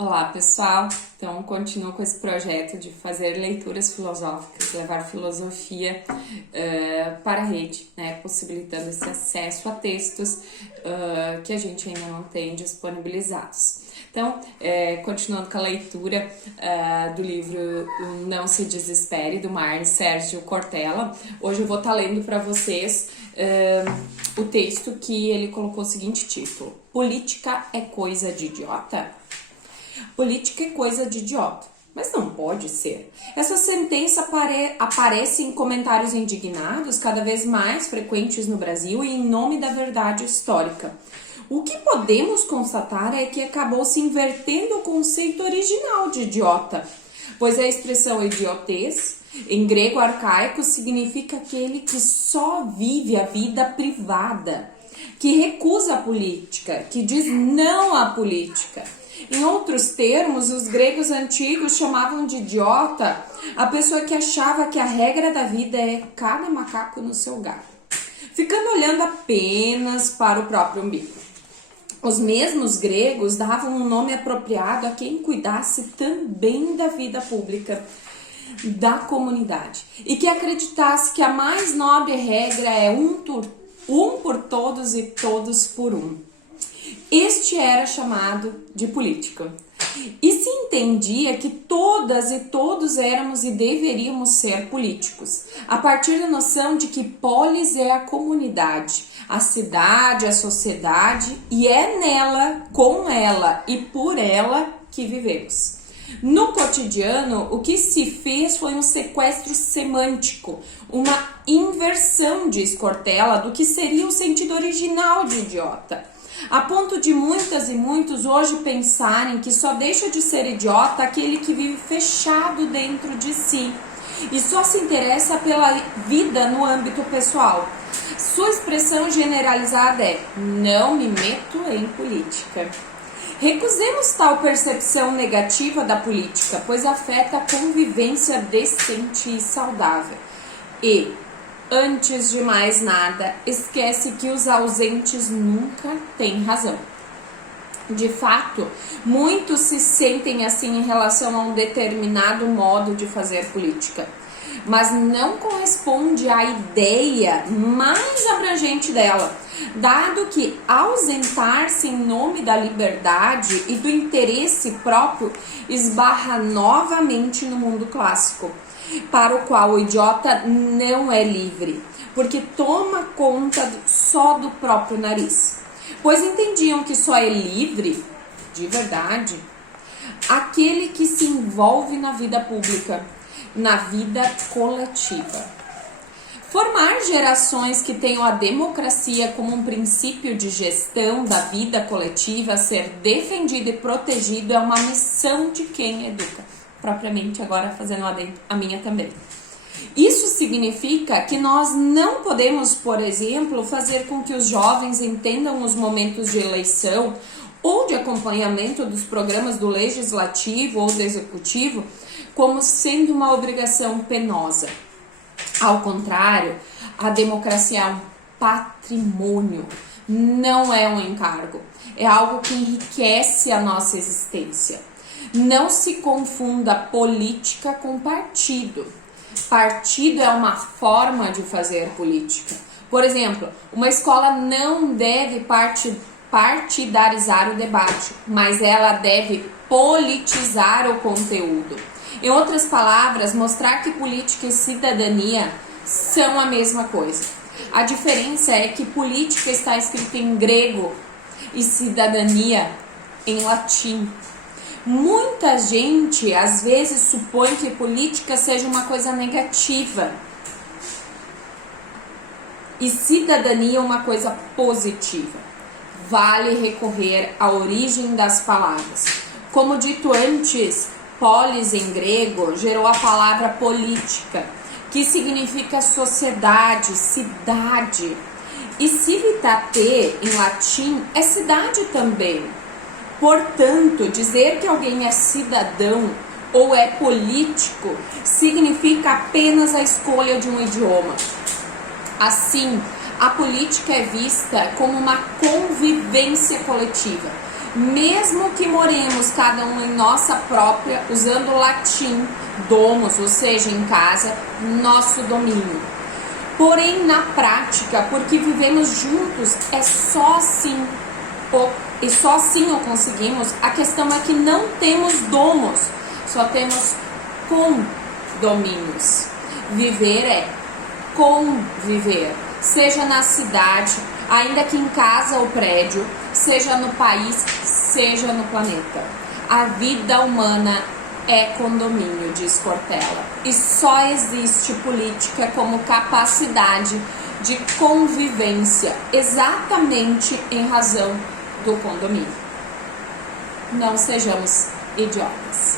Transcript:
Olá, pessoal! Então, continuo com esse projeto de fazer leituras filosóficas, levar filosofia para a rede, né? Possibilitando esse acesso a textos que a gente ainda não tem disponibilizados. Então, continuando com a leitura do livro Não Se Desespere, do Marne Sérgio Cortella, hoje eu vou estar lendo para vocês o texto que ele colocou o seguinte título: Política é coisa de idiota? Política é coisa de idiota, mas não pode ser. Essa sentença aparece em comentários indignados cada vez mais frequentes no Brasil e em nome da verdade histórica. O que podemos constatar é que acabou se invertendo o conceito original de idiota, pois a expressão idiotez, em grego arcaico, significa aquele que só vive a vida privada, que recusa a política, que diz não à política. Em outros termos, os gregos antigos chamavam de idiota a pessoa que achava que a regra da vida é cada macaco no seu galho, ficando olhando apenas para o próprio umbigo. Os mesmos gregos davam um nome apropriado a quem cuidasse também da vida pública da comunidade e que acreditasse que a mais nobre regra é um por todos e todos por um. Este era chamado de político. E se entendia que todas e todos éramos e deveríamos ser políticos, a partir da noção de que polis é a comunidade, a cidade, a sociedade, e é nela, com ela e por ela que vivemos. No cotidiano, o que se fez foi um sequestro semântico, uma inversão, diz Cortella, do que seria o sentido original de idiota, a ponto de muitas e muitos hoje pensarem que só deixa de ser idiota aquele que vive fechado dentro de si e só se interessa pela vida no âmbito pessoal. Sua expressão generalizada é: não me meto em política. Recusemos tal percepção negativa da política, pois afeta a convivência decente e saudável. E, antes de mais nada, esquece que os ausentes nunca têm razão. De fato, muitos se sentem assim em relação a um determinado modo de fazer política, mas não corresponde à ideia mais abrangente dela, dado que ausentar-se em nome da liberdade e do interesse próprio esbarra novamente no mundo clássico, para o qual o idiota não é livre, porque toma conta só do próprio nariz. Pois entendiam que só é livre, de verdade, aquele que se envolve na vida pública, na vida coletiva. Formar gerações que tenham a democracia como um princípio de gestão da vida coletiva a ser defendido e protegido é uma missão de quem educa. Propriamente agora fazendo a minha também. Isso significa que nós não podemos, por exemplo, fazer com que os jovens entendam os momentos de eleição ou de acompanhamento dos programas do legislativo ou do executivo como sendo uma obrigação penosa. Ao contrário, a democracia é um patrimônio, não é um encargo, é algo que enriquece a nossa existência. Não se confunda política com partido. Partido é uma forma de fazer política. Por exemplo, uma escola não deve partidarizar o debate, mas ela deve politizar o conteúdo. Em outras palavras, mostrar que política e cidadania são a mesma coisa. A diferença é que política está escrita em grego e cidadania em latim. Muita gente, às vezes, supõe que política seja uma coisa negativa e cidadania uma coisa positiva. Vale recorrer à origem das palavras. Como dito antes, polis em grego gerou a palavra política, que significa sociedade, cidade. E civitate, em latim, é cidade também. Portanto, dizer que alguém é cidadão ou é político significa apenas a escolha de um idioma. Assim, a política é vista como uma convivência coletiva, Mesmo que moremos cada um em nossa própria, usando o latim, domus, ou seja, em casa, nosso domínio. Porém, na prática, porque vivemos juntos, só assim o conseguimos. A questão é que não temos domos, só temos condomínios. Viver é conviver, seja na cidade, ainda que em casa ou prédio, seja no país, seja no planeta. A vida humana é condomínio, diz Cortella, e só existe política como capacidade de convivência, exatamente em razão do condomínio. Não sejamos idiotas.